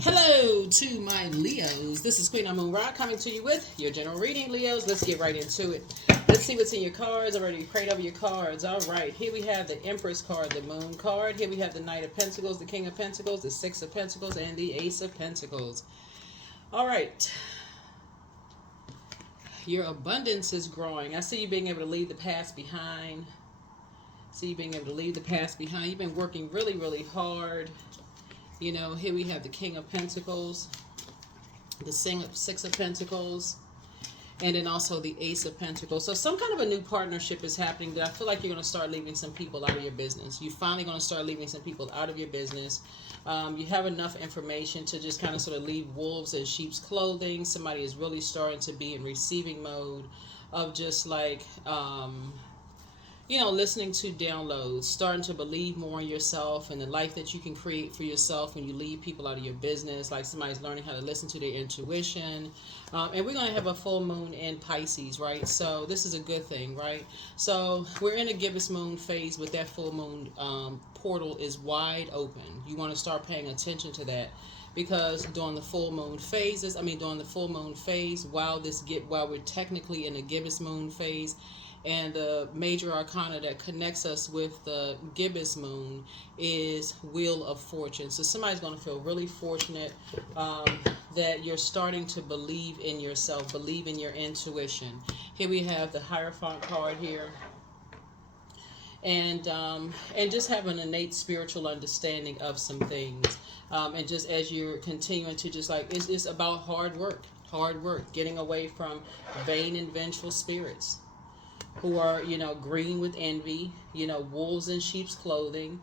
Hello to my Leos. This is Queen Amun Ra coming to you with your general reading, Leos. Let's get right into it. Let's see what's in your cards. I've already prayed over your cards. All right. Here we have the Empress card, the Moon card. Here we have the Knight of Pentacles, the King of Pentacles, the Six of Pentacles, and the Ace of Pentacles. All right. Your abundance is growing. I see you being able to leave the past behind. See you being able to leave the past behind. You've been working really, really hard. You know, here we have the King of Pentacles, the Six of Pentacles, and then also the Ace of Pentacles. So some kind of a new partnership is happening that I feel like you're going to start leaving some people out of your business. You're finally going to start leaving some people out of your business. You have enough information to just kind of sort of leave wolves in sheep's clothing. Somebody is really starting to be in receiving mode of just like... listening to downloads, starting to believe more in yourself and the life that you can create for yourself when you leave people out of your business. Like somebody's learning how to listen to their intuition. And we're going to have a full moon in Pisces, right? So this is a good thing, right? So we're in a gibbous moon phase with that full moon portal is wide open. You want to start paying attention to that. Because during the full moon phase, while we're technically in a gibbous moon phase, and the major arcana that connects us with the gibbous moon is Wheel of Fortune. So somebody's going to feel really fortunate that you're starting to believe in yourself, believe in your intuition. Here we have the Hierophant card here. And just have an innate spiritual understanding of some things. And just as you're continuing to just like, it's about hard work, getting away from vain and vengeful spirits who are, green with envy, wolves in sheep's clothing,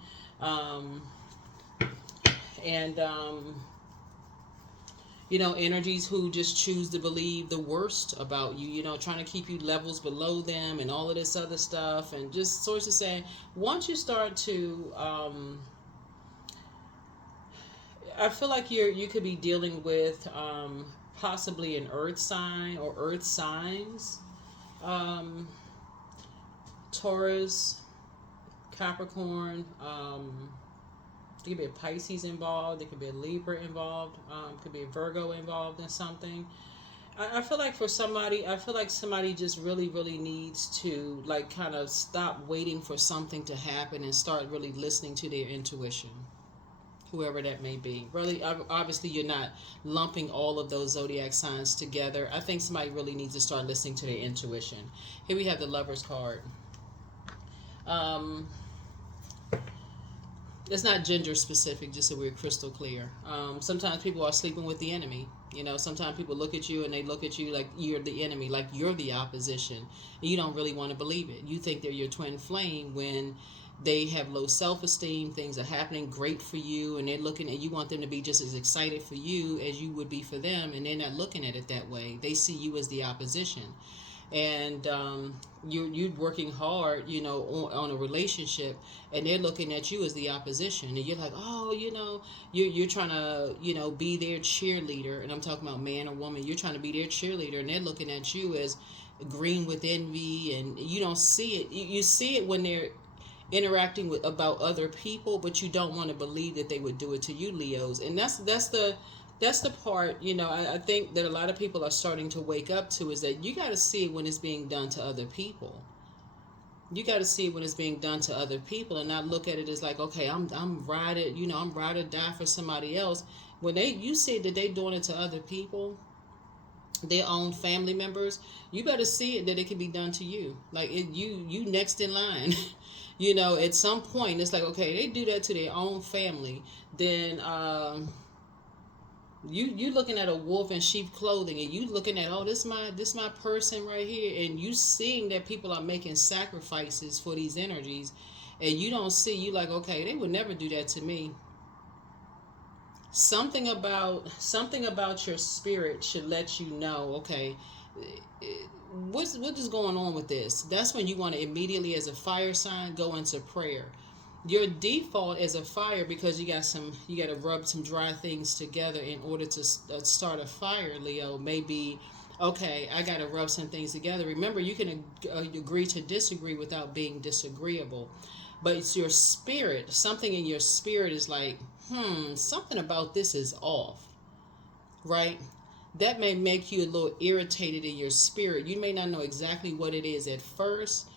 energies who just choose to believe the worst about you, trying to keep you levels below them and all of this other stuff. And just sort of saying, once you start to, I feel like you could be dealing with possibly an earth sign or earth signs. Taurus, Capricorn, there could be a Pisces involved, there could be a Libra involved, could be a Virgo involved in something. I feel like somebody just really, really needs to like kind of stop waiting for something to happen and start really listening to their intuition. Whoever that may be. Really, obviously you're not lumping all of those zodiac signs together. I think somebody really needs to start listening to their intuition. Here we have the Lover's card. It's not gender specific, just so we're crystal clear. Sometimes people are sleeping with the enemy. Sometimes people look at you and they look at you like you're the enemy, like you're the opposition. And you don't really want to believe it. You think they're your twin flame when they have low self-esteem, things are happening great for you, and they're looking at you, want them to be just as excited for you as you would be for them, and they're not looking at it that way. They see you as the opposition. And you're working hard, on a relationship, and they're looking at you as the opposition, and you're like, oh, you're trying to, be their cheerleader, and I'm talking about man or woman. You're trying to be their cheerleader, and they're looking at you as green with envy, and you don't see it. You see it when they're interacting with about other people, but you don't want to believe that they would do it to you, Leos. And that's the part, I think that a lot of people are starting to wake up to, is that you got to see it when it's being done to other people. You got to see it when it's being done to other people, and not look at it as like, okay, I'm ride or die for somebody else. When you see that they doing it to other people, their own family members, you better see it that it can be done to you. Like you next in line. At some point it's like, okay, they do that to their own family, then you looking at a wolf in sheep clothing, and you looking at, oh, this my person right here, and you seeing that people are making sacrifices for these energies, and you don't see, you like, okay, they would never do that to me. Something about your spirit should let you know, okay, what is going on with this. That's when you want to immediately, as a fire sign, go into prayer. Your default as a fire, because you got to rub some dry things together in order to start a fire, Leo, maybe, okay, I got to rub some things together. Remember, you can agree to disagree without being disagreeable. But it's your spirit. Something in your spirit is like, something about this is off, right? That may make you a little irritated in your spirit. You may not know exactly what it is at first,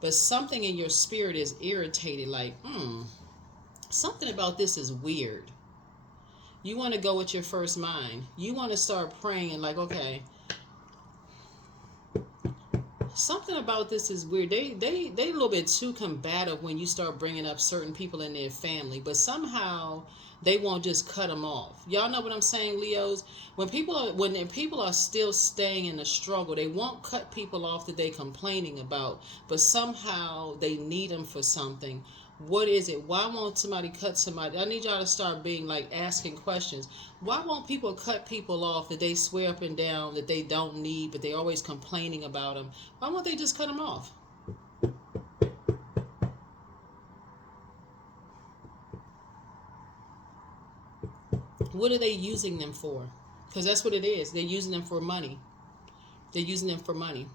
but something in your spirit is irritated, like, something about this is weird. You want to go with your first mind. You want to start praying and like, okay, something about this is weird. They a little bit too combative when you start bringing up certain people in their family, but somehow they won't just cut them off. Y'all know what I'm saying, Leos? When people are still staying in the struggle, they won't cut people off that they complaining about, but somehow they need them for something. What is it? Why won't somebody cut somebody? I need y'all to start being like asking questions. Why won't people cut people off that they swear up and down that they don't need, but they always complaining about them? Why won't they just cut them off? What are they using them for? Because that's what it is. They're using them for money. They're using them for money.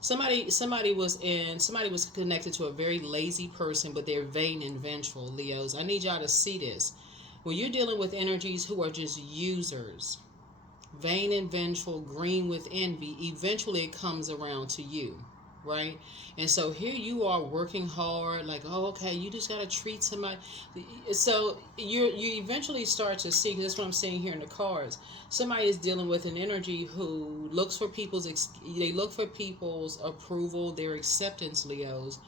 Somebody was connected to a very lazy person, but they're vain and vengeful, Leos. I need y'all to see this. When you're dealing with energies who are just users, vain and vengeful, green with envy, eventually it comes around to you, right? And so here you are working hard, like, oh, okay, you just got to treat somebody. So you eventually start to see, because that's what I'm saying here in the cards, somebody is dealing with an energy who looks for people's approval, their acceptance, Leos.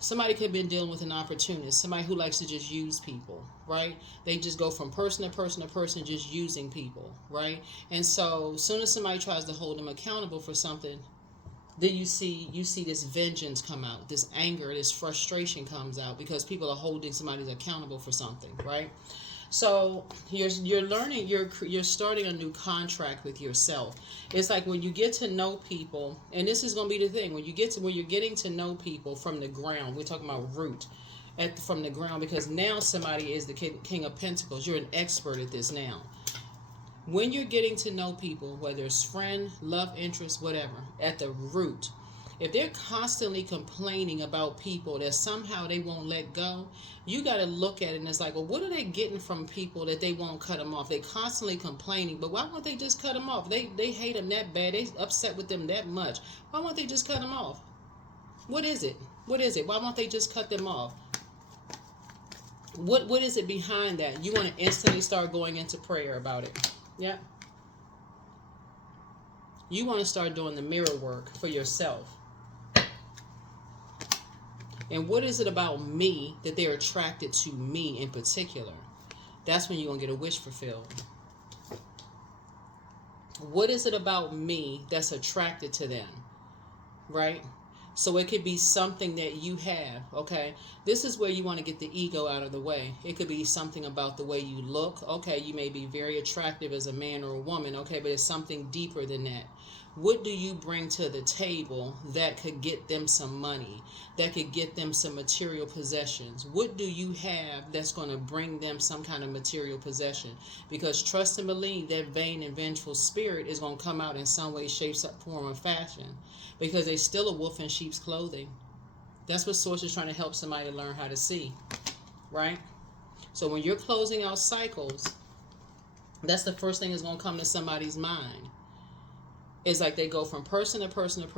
Somebody could have been dealing with an opportunist, somebody who likes to just use people, right? They just go from person to person to person, just using people, right? And so as soon as somebody tries to hold them accountable for something, then you see this vengeance come out, this anger, this frustration comes out because people are holding somebody accountable for something, right? So you're learning, you're starting a new contract with yourself. It's like when you get to know people, and this is going to be the thing, when you're getting to know people from the ground, we're talking about root, from the ground, because now somebody is the King of Pentacles. You're an expert at this now. When you're getting to know people, whether it's friend, love interest, whatever, at the root, if they're constantly complaining about people that somehow they won't let go, you got to look at it and it's like, well, what are they getting from people that they won't cut them off? They constantly complaining, but why won't they just cut them off? They hate them that bad. They upset with them that much. Why won't they just cut them off? What is it? What is it? Why won't they just cut them off? What is it behind that? You want to instantly start going into prayer about it. Yeah. You want to start doing the mirror work for yourself. And what is it about me that they're attracted to me in particular? That's when you're going to get a wish fulfilled. What is it about me that's attracted to them? Right? So it could be something that you have, okay? This is where you want to get the ego out of the way. It could be something about the way you look. Okay, you may be very attractive as a man or a woman, okay, but it's something deeper than that. What do you bring to the table that could get them some money, that could get them some material possessions? What do you have that's going to bring them some kind of material possession? Because trust and believe that vain and vengeful spirit is going to come out in some way, shape, form, or fashion, because they're still a wolf in sheep's clothing. That's what Source is trying to help somebody learn how to see, right? So when you're closing out cycles, that's the first thing that's going to come to somebody's mind. It's like they go from person to person to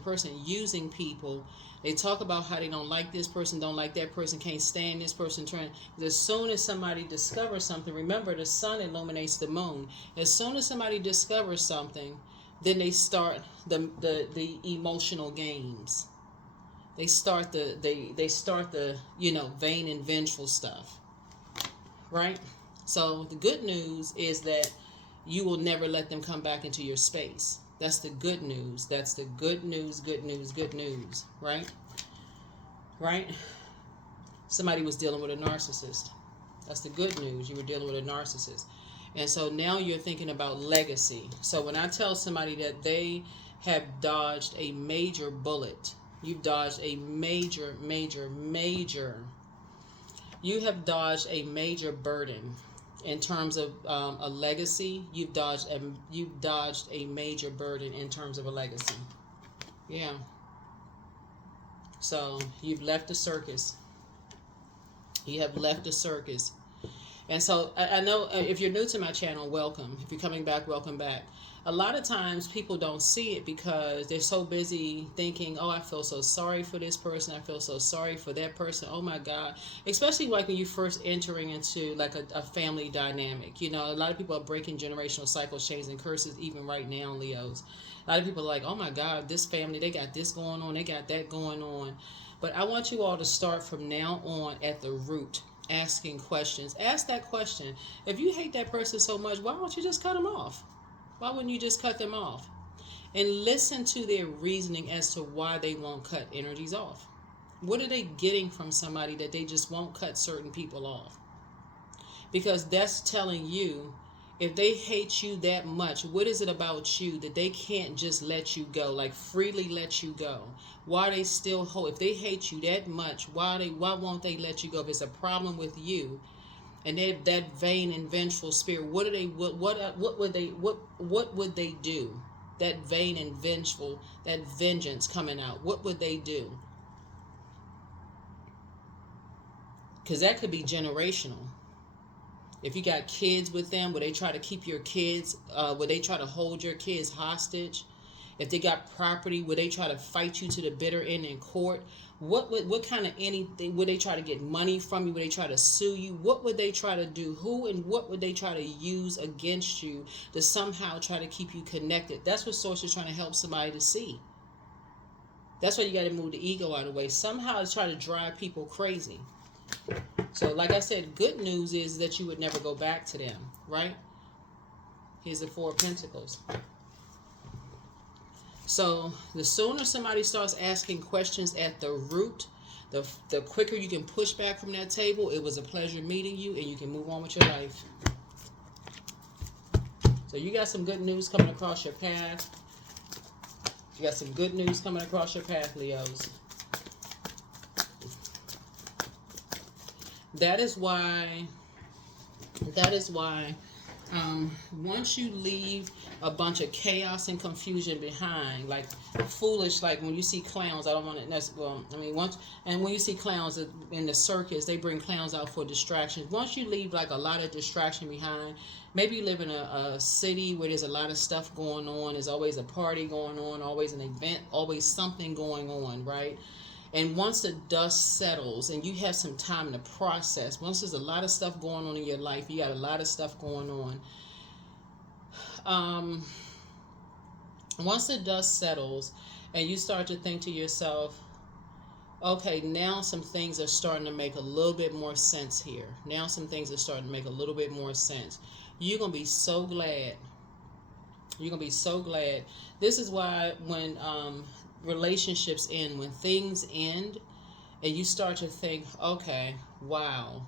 person, using people. They talk about how they don't like this person, don't like that person, can't stand this person. As soon as somebody discovers something, remember the sun illuminates the moon. As soon as somebody discovers something, then they start the emotional games. They start the vain and vengeful stuff, right? So the good news is that you will never let them come back into your space. That's the good news. That's the good news, right? Right? Somebody was dealing with a narcissist. That's the good news. You were dealing with a narcissist. And so now you're thinking about legacy. So when I tell somebody that they have dodged a major bullet, you've dodged a major, you have dodged a major burden. In terms of a legacy, you've dodged a major burden in terms of a legacy. Yeah. So you've left the circus. You have left the circus. And so I know if you're new to my channel, welcome. If you're coming back, welcome back. A lot of times people don't see it because they're so busy thinking, oh, I feel so sorry for this person. I feel so sorry for that person. Oh my God. Especially like when you first entering into like a family dynamic. You know, a lot of people are breaking generational cycles, chains, and curses even right now, Leos. A lot of people are like, oh my God, this family, they got this going on. They got that going on. But I want you all to start from now on at the root. Asking questions. Ask that question. If you hate that person so much, why don't you just cut them off? Why wouldn't you just cut them off? And listen to their reasoning as to why they won't cut energies off. What are they getting from somebody that they just won't cut certain people off? Because that's telling you, if they hate you that much, what is it about you that they can't just let you go, like freely let you go? Why they still hold? If they hate you that much, why won't they let you go? If it's a problem with you, and that vain and vengeful spirit, what would they do? That vain and vengeful, that vengeance coming out, what would they do? Because that could be generational. If you got kids with them, would they try to keep your kids, would they try to hold your kids hostage? If they got property, would they try to fight you to the bitter end in court? What kind of anything, would they try to get money from you? Would they try to sue you? What would they try to do? Who and what would they try to use against you to somehow try to keep you connected? That's what Source is trying to help somebody to see. That's why you got to move the ego out of the way. Somehow it's trying to drive people crazy. So like I said, good news is that you would never go back to them, right? Here's the Four of Pentacles. So the sooner somebody starts asking questions at the root, the quicker you can push back from that table. It was a pleasure meeting you, and you can move on with your life. So you got some good news coming across your path. You got some good news coming across your path, Leos. That is why once you leave a bunch of chaos and confusion behind, like foolish, like when you see clowns, I don't want to, well, I mean, when you see clowns in the circus, they bring clowns out for distractions. Once you leave like a lot of distraction behind, maybe you live in a city where there's a lot of stuff going on, there's always a party going on, always an event, always something going on, right? And once the dust settles and you have some time to process, once there's a lot of stuff going on in your life, you got a lot of stuff going on. Once the dust settles and you start to think to yourself, okay, now some things are starting to make a little bit more sense here. Now some things are starting to make a little bit more sense. You're going to be so glad. You're going to be so glad. This is why when relationships end, when things end and you start to think, okay, wow,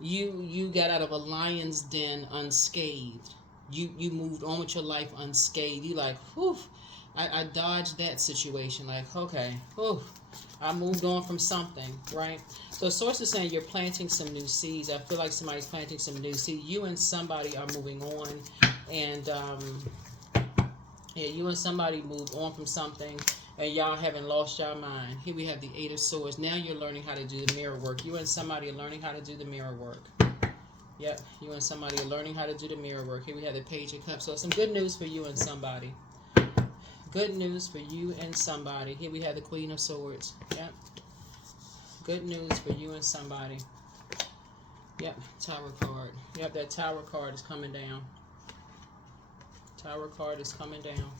you got out of a lion's den unscathed. You moved on with your life unscathed. You like, whew, I dodged that situation. Like, okay, whew, I moved on from something, right? So Source is saying you're planting some new seeds. I feel like somebody's planting some new seeds. You and somebody are moving on, and yeah, you and somebody moved on from something, and y'all haven't lost your mind. Here we have the Eight of Swords. Now you're learning how to do the mirror work. You and somebody are learning how to do the mirror work. Yep, you and somebody are learning how to do the mirror work. Here we have the Page of Cups. So some good news for you and somebody. Good news for you and somebody. Here we have the Queen of Swords. Yep. Good news for you and somebody. Yep, Tower card. Yep, that Tower card is coming down. Tower card is coming down.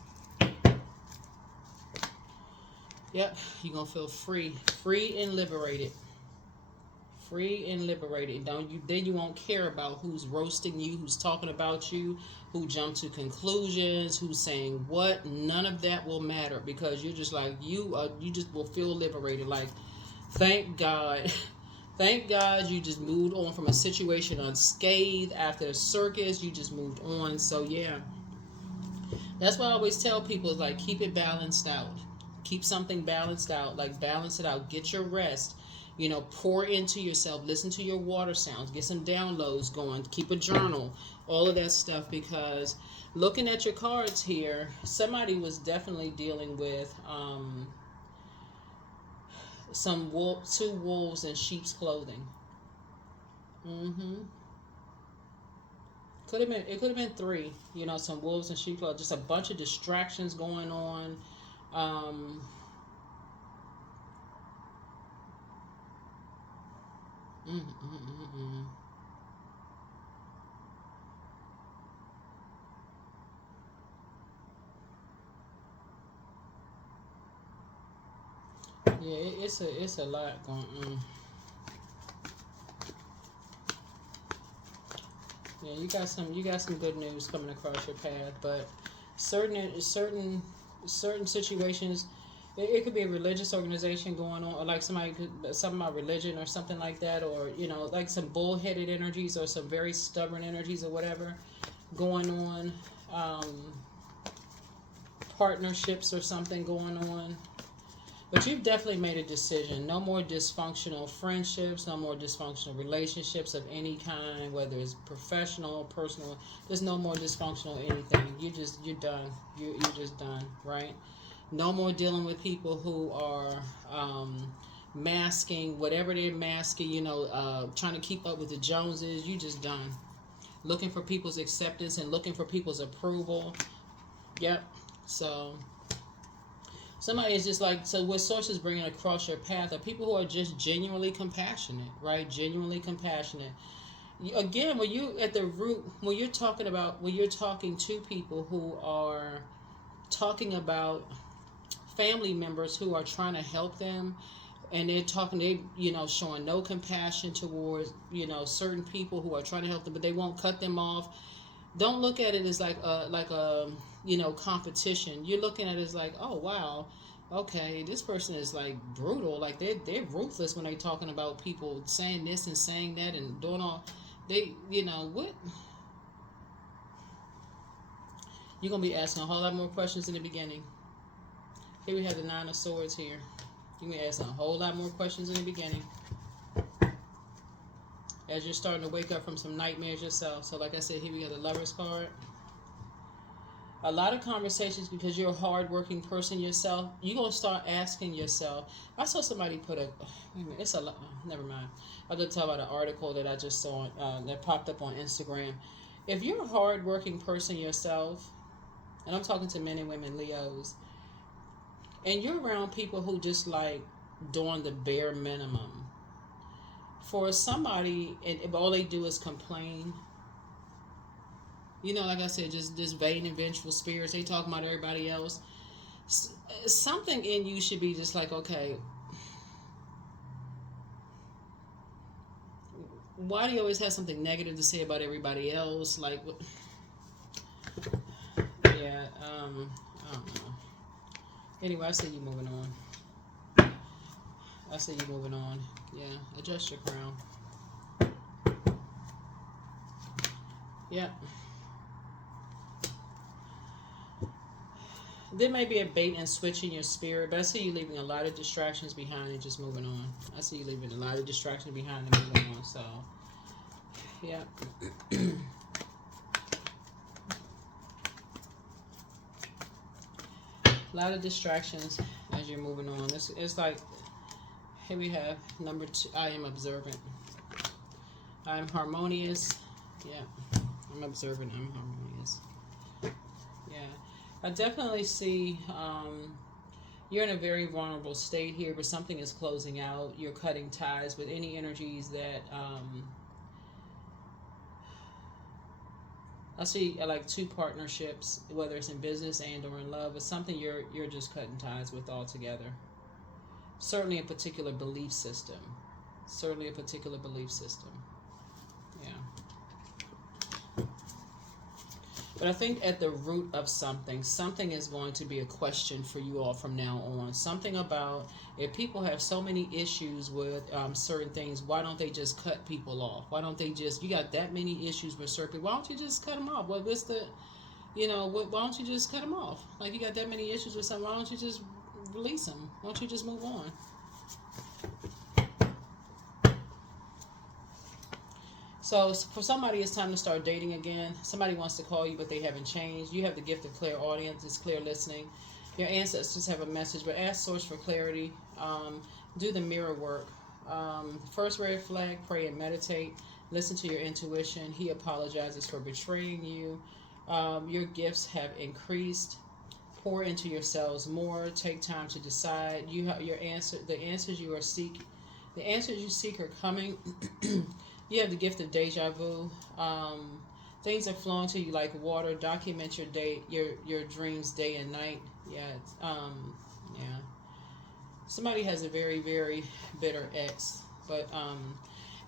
Yep, you're going to feel free. Free and liberated. Free and liberated. Then you won't care about who's roasting you, who's talking about you, who jumped to conclusions, who's saying what. None of that will matter, because you're just like, you just will feel liberated. Like, thank God. Thank God you just moved on from a situation unscathed. After a circus, you just moved on. So yeah. That's why I always tell people, is like, keep it balanced out. Keep something balanced out. Like, balance it out. Get your rest. You know, pour into yourself, listen to your water sounds, get some downloads going, keep a journal, all of that stuff. Because looking at your cards here, somebody was definitely dealing with two wolves in sheep's clothing. Mm-hmm. It could have been three. You know, some wolves in sheep's clothing, just a bunch of distractions going on. Um, mm, mm, mm, mm. Yeah, it's a lot going on. Yeah, you got some good news coming across your path, but certain situations, it could be a religious organization going on, or like something about religion or something like that, or you know, like some bullheaded energies or some very stubborn energies or whatever going on. Um, Partnerships or something going on. But you've definitely made a decision. No more dysfunctional friendships, no more dysfunctional relationships of any kind, whether it's professional, personal. There's no more dysfunctional anything. You're done. You're just done, right? No more dealing with people who are masking whatever they're masking. You know, trying to keep up with the Joneses. You just done. Looking for people's acceptance and looking for people's approval. Yep. So somebody is just like, so what source is bringing across your path are people who are just genuinely compassionate, right? Genuinely compassionate. Again, when you at the root, when you're talking to people who are talking about family members who are trying to help them, and showing no compassion towards, certain people who are trying to help them, but they won't cut them off. Don't look at it as like a competition. You're looking at it as like, oh wow, okay, this person is like brutal. Like they're ruthless when they're talking about people saying this and saying that and doing all. What you're gonna be asking a whole lot more questions in the beginning. Here we have the Nine of Swords here. You're gonna be asking a whole lot more questions in the beginning as you're starting to wake up from some nightmares yourself. So like I said, here we got the Lover's card. A lot of conversations, because you're a hard-working person yourself, you're going to start asking yourself. I saw somebody put wait a minute, it's a lot, never mind. I'll just talk about an article that I just saw that popped up on Instagram. If you're a hard-working person yourself, and I'm talking to men and women, Leos, and you're around people who just like doing the bare minimum, for somebody, and if all they do is complain, like I said, just vain and vengeful spirits. They talking about everybody else. Something in you should be just like, okay, why do you always have something negative to say about everybody else? Like, yeah, I don't know. Anyway, I see you moving on. Yeah, adjust your crown. Yep. There may be a bait and switch in your spirit, but I see you leaving a lot of distractions behind and just moving on. I see you leaving a lot of distractions behind and moving on. So, yeah. A lot of distractions as you're moving on. It's like, here we have number 2. I am observant. I am harmonious. Yeah. I'm observant. I'm harmonious. Yeah. I definitely see you're in a very vulnerable state here, but something is closing out. You're cutting ties with any energies that I see like 2 partnerships, whether it's in business and or in love. It's something you're just cutting ties with altogether. Certainly a particular belief system. Yeah. But I think at the root of something is going to be a question for you all from now on. Something about, if people have so many issues with certain things, why don't they just cut people off? Why don't they just, you got that many issues with certain people, why don't you just cut them off? Why don't you just cut them off? Like, you got that many issues with something, why don't you just release them? Why don't you just move on? So for somebody, it's time to start dating again. Somebody wants to call you, but they haven't changed. You have the gift of clear audience. It's clear listening. Your ancestors have a message, but ask source for clarity. Do the mirror work. First red flag, pray and meditate. Listen to your intuition. He apologizes for betraying you. Your gifts have increased. Pour into yourselves more. Take time to decide. You have your answer. The answers you are seek. The answers you seek are coming. You have the gift of deja vu. Things are flowing to you like water. Document your day, your dreams, day and night. Yeah, yeah. Somebody has a very, very bitter ex, but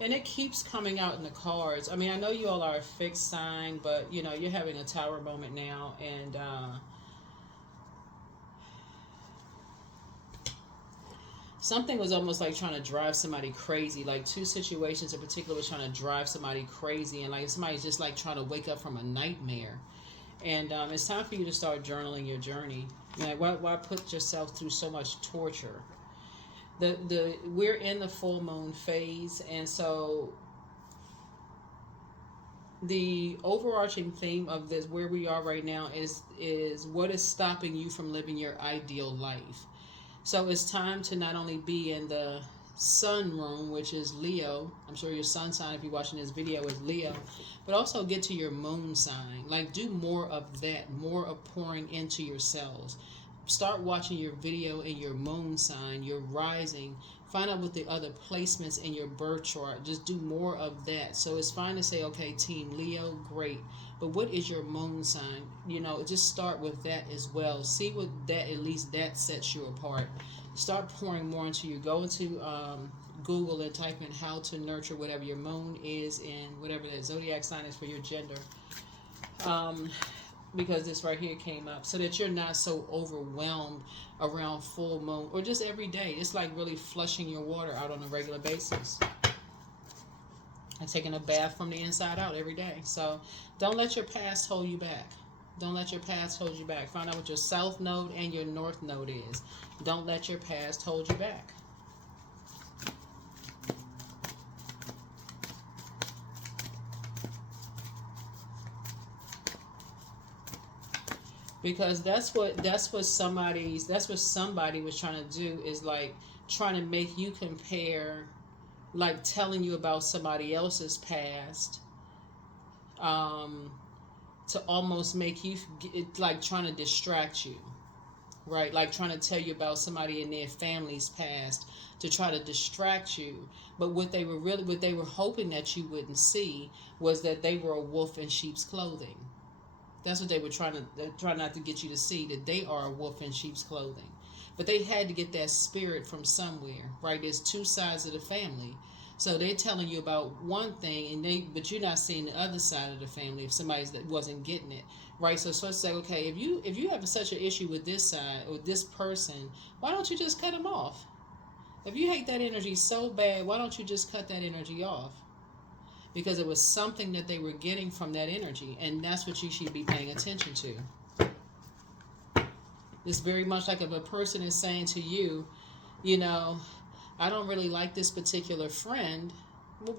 and it keeps coming out in the cards. I mean, I know you all are a fixed sign, but you know you're having a tower moment now, and something was almost like trying to drive somebody crazy. Like two situations in particular was trying to drive somebody crazy, and like somebody's just like trying to wake up from a nightmare. And it's time for you to start journaling your journey. Like, why put yourself through so much torture? We're in the full moon phase, and so the overarching theme of this, where we are right now, is what is stopping you from living your ideal life. So it's time to not only be in the sun room, which is Leo. I'm sure your sun sign, if you're watching this video, is Leo. But also get to your moon sign. Like, do more of that, more of pouring into yourselves. Start watching your video in your moon sign, your rising. Find out what the other placements in your birth chart. Just do more of that. So it's fine to say, okay, Team Leo, great. But what is your moon sign? You know, just start with that as well. See what that, at least that sets you apart. Start pouring more into you. Go into Google and type in how to nurture whatever your moon is and whatever that zodiac sign is for your gender. Because this right here came up, so that you're not so overwhelmed around full moon or just every day. It's like really flushing your water out on a regular basis and taking a bath from the inside out every day. So don't let your past hold you back. Don't let your past hold you back. Find out what your south node and your north node is. Don't let your past hold you back. Because that's what somebody was trying to do, is like trying to make you compare, like telling you about somebody else's past, to almost make you, like trying to distract you, right? Like trying to tell you about somebody in their family's past to try to distract you. But what they were hoping that you wouldn't see was that they were a wolf in sheep's clothing. That's what they were try not to get you to see, that they are a wolf in sheep's clothing. But they had to get that spirit from somewhere, right? There's two sides of the family. So they're telling you about one thing, but you're not seeing the other side of the family if somebody that wasn't getting it, right? So it's like, okay, if you have such an issue with this side or this person, why don't you just cut them off? If you hate that energy so bad, why don't you just cut that energy off? Because it was something that they were getting from that energy, and that's what you should be paying attention to. It's very much like if a person is saying to you, you know, I don't really like this particular friend.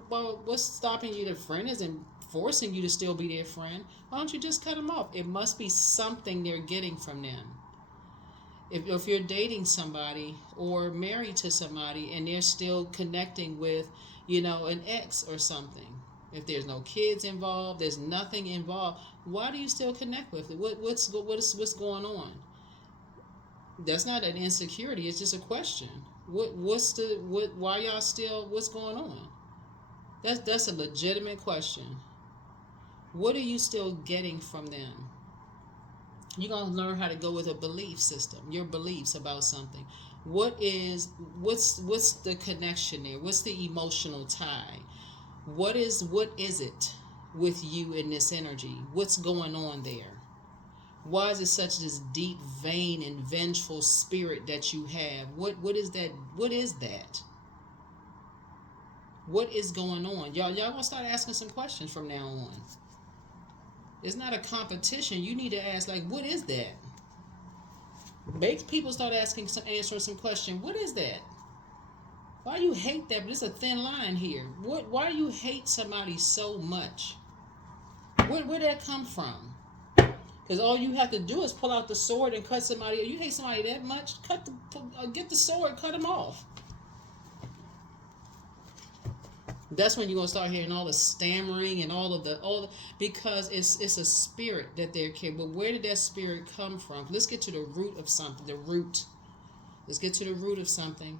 Well, what's stopping you? The friend isn't forcing you to still be their friend. Why don't you just cut them off? It must be something they're getting from them. If you're dating somebody or married to somebody and they're still connecting with, you know, an ex or something, if there's no kids involved, there's nothing involved, why do you still connect with it? What's going on? That's not an insecurity. It's just a question. Why y'all still? What's going on? That's a legitimate question. What are you still getting from them? You're gonna learn how to go with a belief system. Your beliefs about something. What's the connection there? What's the emotional tie? What is it with you in this energy? What's going on there? Why is it such this deep, vain, and vengeful spirit that you have? What is that? What is that? What is going on? Y'all gonna start asking some questions from now on. It's not a competition. You need to ask, like, what is that? Make people start answering some questions. What is that? Why you hate that? But it's a thin line here. Why do you hate somebody so much? Where that come from? Because all you have to do is pull out the sword and cut somebody. You hate somebody that much? Get the sword, cut them off. That's when you're gonna start hearing all the stammering and all the because it's a spirit that they're carrying. But where did that spirit come from? Let's get to the root of something. The root. Let's get to the root of something,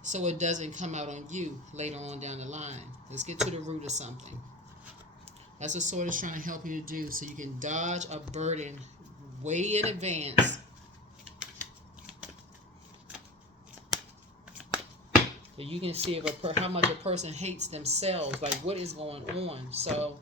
so it doesn't come out on you later on down the line. Let's get to the root of something. That's what sword is trying to help you to do, so you can dodge a burden way in advance. So you can see how much a person hates themselves, like what is going on. So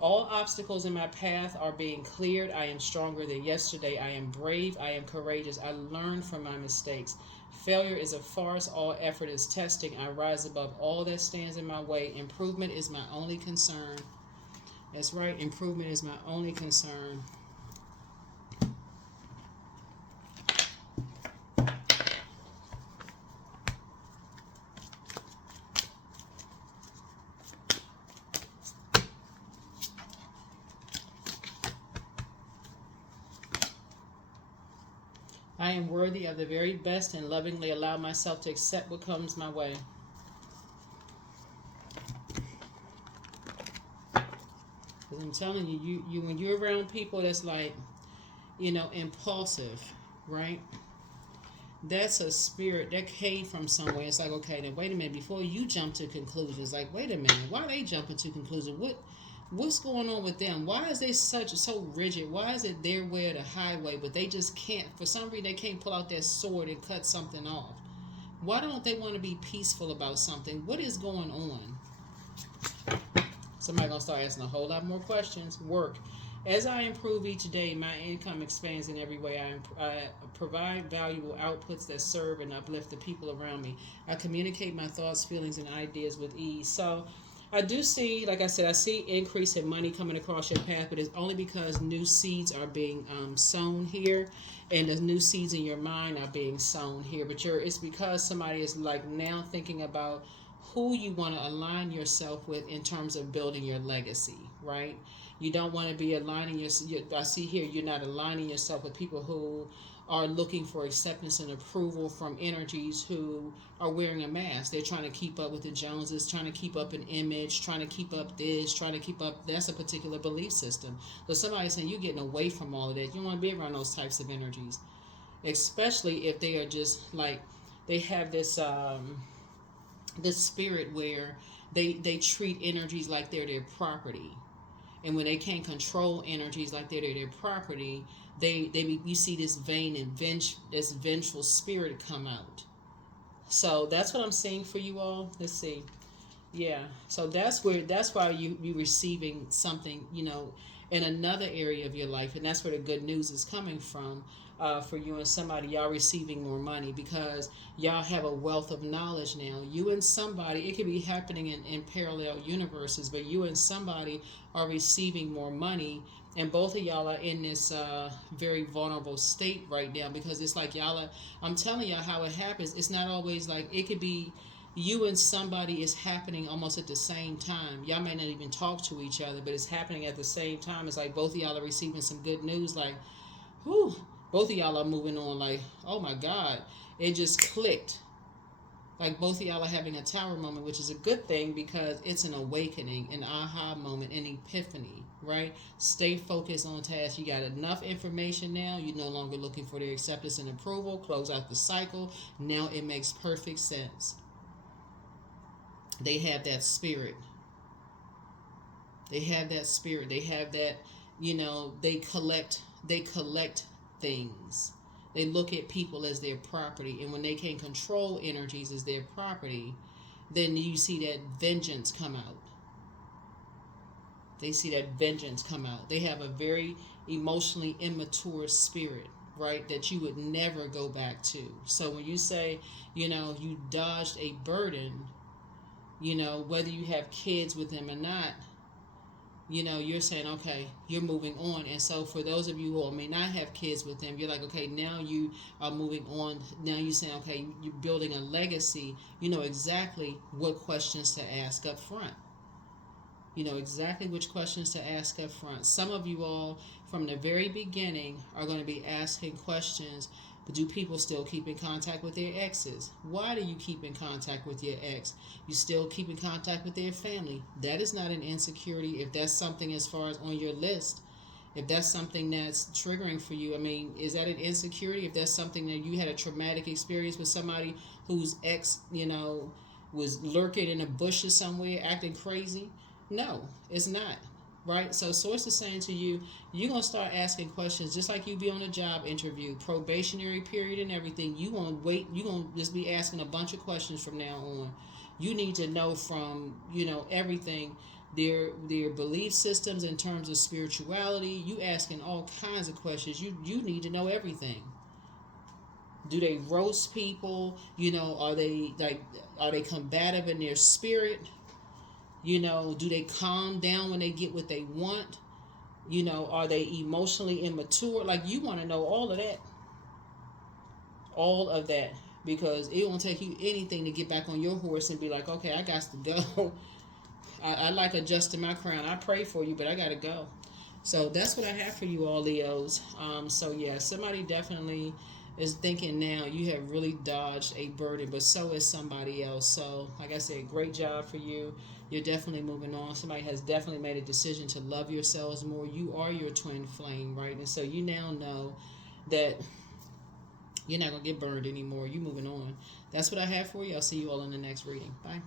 all obstacles in my path are being cleared. I am stronger than yesterday. I am brave. I am courageous. I learn from my mistakes. Failure is a farce. All effort is testing. I rise above all that stands in my way. Improvement is my only concern. That's right. Improvement is my only concern. I am worthy of the very best and lovingly allow myself to accept what comes my way. Because I'm telling you, you when you're around people that's like, impulsive, right? That's a spirit that came from somewhere. It's like, okay, now wait a minute. Before you jump to conclusions, like, wait a minute, why are they jumping to conclusions? What's going on with them? Why is they so rigid? Why is it their way or the highway, but they just can't, for some reason, they can't pull out that sword and cut something off? Why don't they want to be peaceful about something? What is going on? Somebody going to start asking a whole lot more questions. Work. As I improve each day, my income expands in every way. I provide valuable outputs that serve and uplift the people around me. I communicate my thoughts, feelings, and ideas with ease. So I do see, like I said, I see increase in money coming across your path, but it's only because new seeds are being sown here, and the new seeds in your mind are being sown here. But it's because somebody is like now thinking about who you want to align yourself with in terms of building your legacy, right? You don't want to be aligning I see here you're not aligning yourself with people who are looking for acceptance and approval from energies who are wearing a mask. They're trying to keep up with the Joneses, trying to keep up an image, trying to keep up this, trying to keep up, that's a particular belief system. So somebody's saying you're getting away from all of that. You don't want to be around those types of energies, especially if they are just like, they have this this spirit where they treat energies like they're their property. And when they can't control energies like they're their property, you see this vain and this vengeful spirit come out. So that's what I'm seeing for you all. Let's see. Yeah. So that's why you receiving something, in another area of your life, and that's where the good news is coming from. For you and somebody, y'all receiving more money because y'all have a wealth of knowledge now. You and somebody, it could be happening in parallel universes, but you and somebody are receiving more money, and both of y'all are in this very vulnerable state right now, because it's like I'm telling y'all how it happens. It's not always like, it could be you and somebody is happening almost at the same time. Y'all may not even talk to each other, but it's happening at the same time. It's like both of y'all are receiving some good news, like, whew. Both of y'all are moving on like, oh my God, it just clicked. Like both of y'all are having a tower moment, which is a good thing because it's an awakening, an aha moment, an epiphany, right? Stay focused on task. You got enough information now. You're no longer looking for their acceptance and approval. Close out the cycle. Now it makes perfect sense. They have that spirit. They have that spirit. They have that, they collect things. They look at people as their property, and when they can control energies as their property, then you see that vengeance come out. They see that vengeance come out. They have a very emotionally immature spirit, right, that you would never go back to. So when you say, you dodged a burden, whether you have kids with them or not, you're saying, okay, you're moving on. And so for those of you who may not have kids with them, you're like, okay, now you are moving on. Now you're saying, okay, you're building a legacy. You know exactly what questions to ask up front. You know exactly which questions to ask up front. Some of you all, from the very beginning, are going to be asking questions. But do people still keep in contact with their exes? Why do you keep in contact with your ex? You still keep in contact with their family. That is not an insecurity. If that's something as far as on your list, if that's something that's triggering for you, I mean, is that an insecurity? If that's something that you had a traumatic experience with somebody whose ex, was lurking in the bushes somewhere acting crazy? No, it's not. Right? So source is saying to you, you're going to start asking questions just like you be on a job interview, probationary period and everything. You going to wait, you're going to just be asking a bunch of questions from now on. You need to know from, everything, their belief systems in terms of spirituality. You asking all kinds of questions. You need to know everything. Do they roast people? Are they combative in their spirit? Do they calm down when they get what they want? Are they emotionally immature? Like, you want to know all of that. All of that. Because it won't take you anything to get back on your horse and be like, okay, I got to go. I like adjusting my crown. I pray for you, but I got to go. So that's what I have for you all, Leos. So yeah, somebody definitely is thinking now you have really dodged a burden, but so is somebody else. So like I said, great job for you. You're definitely moving on. Somebody has definitely made a decision to love yourselves more. You are your twin flame, right? And so you now know that you're not going to get burned anymore. You're moving on. That's what I have for you. I'll see you all in the next reading. Bye.